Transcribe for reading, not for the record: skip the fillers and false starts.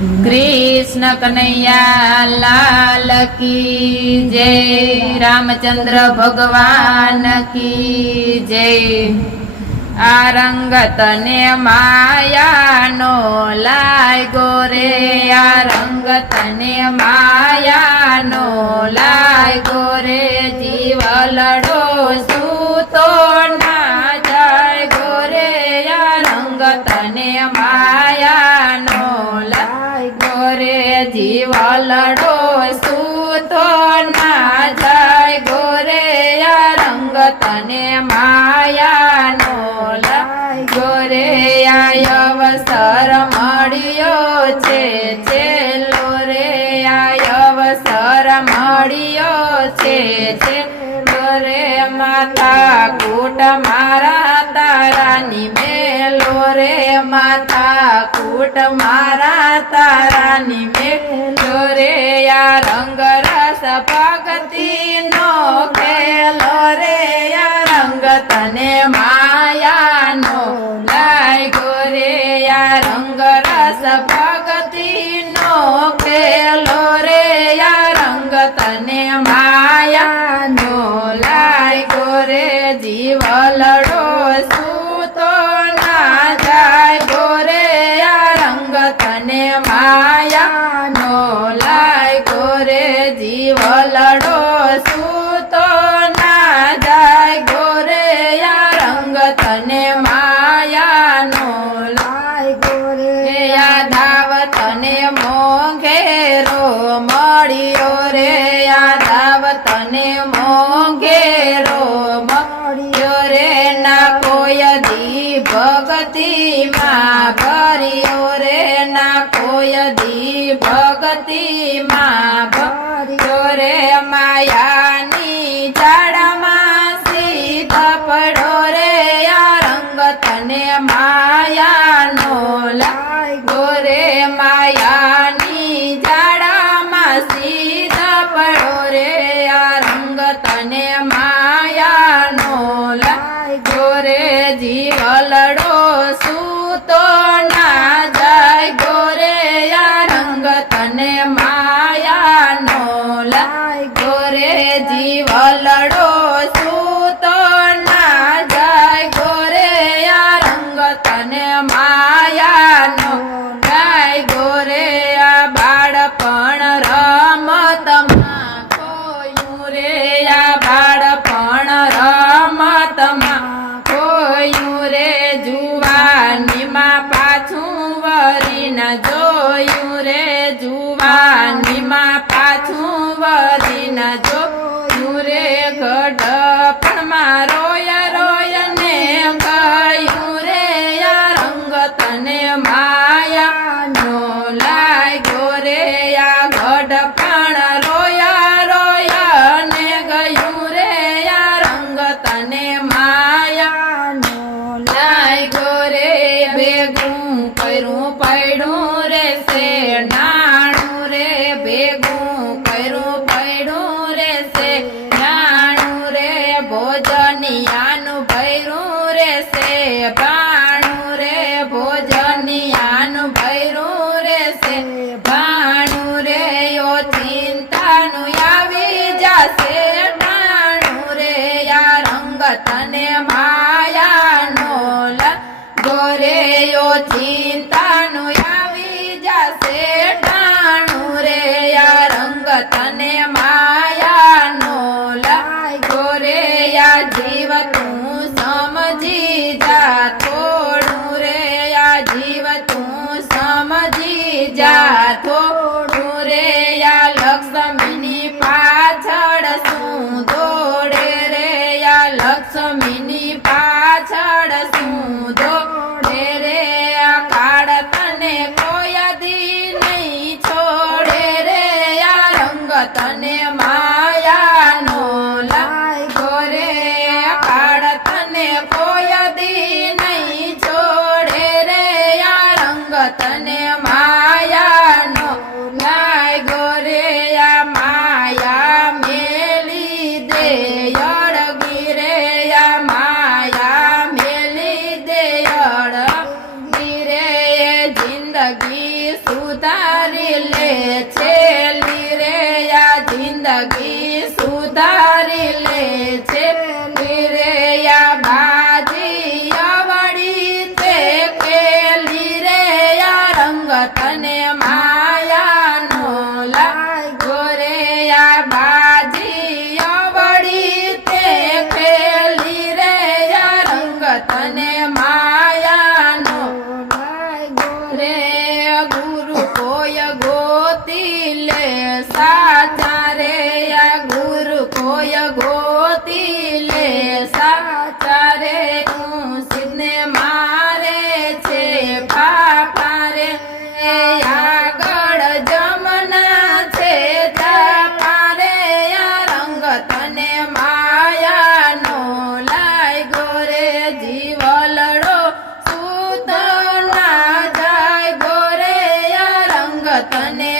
कृष्ण कन्हैया लाल की जय। रामचंद्र भगवान की जय। आ रंग तने माया नो लाग्यो रे, आ रंग तने माया नो लाग्यो रे। जीव लड़ो सूतो ना जाग्यो रे, आ रंग तने माया नो लाग्यो रे। जीव लड़ो सूतो ना जाग्यो रे, आ रंग तने माया नो गोरे। आय अवसर मळ्यो छे छेल्लो रे, आय अवसर मळ्यो छे छेल्लो रे। माथा कूट मारा तारानी मेलो रे, माथा कूट मारा तारानी मेलो रे। आ रंग रस भक्ति नो खेलो रे, आ रंग तने माया नो लाग्यो रे। आ रंग रस भक्ति नो खेलो रे, आ रंग तने माया नो लाग्यो रे। जीव लड़ो सूतो ना जाग्यो रे, आ रंग तने माया नो लाग्यो रे। जीव लड़ो सूतो ना जाग्यो रे, आ रंग तने माया नो लाग्यो रे। आ दावत ने मोंघेरो मळ्यो रे, आ दावत ने मोंघेरो मळ्यो रे। ना कोई दी भगति मां भर्यो रे, ना कोई दी भगति मां भर्यो रे। मायानी जाड़ामां सीधा पड़ो रे, आ रंग तने माया नो लाग्यो रे। मायानी जाड़ामां सीधा पड़ो रे, आ रंग तने माया नो लाग्यो रे। जीव लड़ो सूतो ना जाग्यो रे, आ रंग तने माया नो लाग्यो रे। जीव लड़ो सूतो ना जाग्यो रे, आ रंग तने माया नो लाग्यो रे। आ बाळपण रमतमां खोયું रे, आ बाळपण रमतमां खोયું रे। जुवानीमां पाछું વળીને જોયું રે, जुवानीमां पाछું વળીને જોયું રે। ગઢપણમાં રોય રોય ને ગયું રે, આ રંગ તને માયા નો લાગ્યો રે। આ ગઢપણ રોય રોય ને ગયું રે, આ રંગ તને માયા નો લાગ્યો રે। ભેગું કર્યું પડ્યું રે શેણાણું રે, ભેગું કર્યું પડ્યું રે શેણાણું રે। ભોજનિયાનું ભર્યું રે શેભાણું રે, ભોજનિયાનું ભર્યું રે શેભાણું રે। ઓ ચિંતાનું આવી જાશે ટાણું રે, આ રંગ તને માયા નો લાગ્યો રે। ઓ ચિંતાનું આવી જાશે ટાણું રે, આ રંગ તને માયા નો લાગ્યો રે। આ જીવ તું સમજી જા થોડું રે, આ જીવ તું સમજી જા થોડું રે। આ લક્ષ્મીની પાછળ શું દોડે રે, આ લક્ષ્મીની પાછળ શું દોડે રે। આ કાળ તને કોઈ દી નહીં છોડે રે, આ રંગ તને માયા નો લાગ્યો રે। કાળ તને કોઈ દી નહીં છોડે રે, આ રંગ તને માયા મારી લે છેલી રે આ જિંદગી સુધારી લે છેલી રે આ બાજી અવળી તે કેલી રે આ રંગ તને માયાનો લાગ્યો રે આ બાજી અવળી તે કેલી રે આ રંગ તને માયાનો રે ગુરુ કોઈ ગોતી લે સાચા રે આ ગુરુ કોઈ ગોતી લે સાચા રે હું સિદ્ધને મારે છે ફાફા રે આગળ જમના છે તાપા રે આ રંગ તને માયાનો લાગ્યો રે જીવલડો સૂત ના જાય ગોરે આ રંગ તને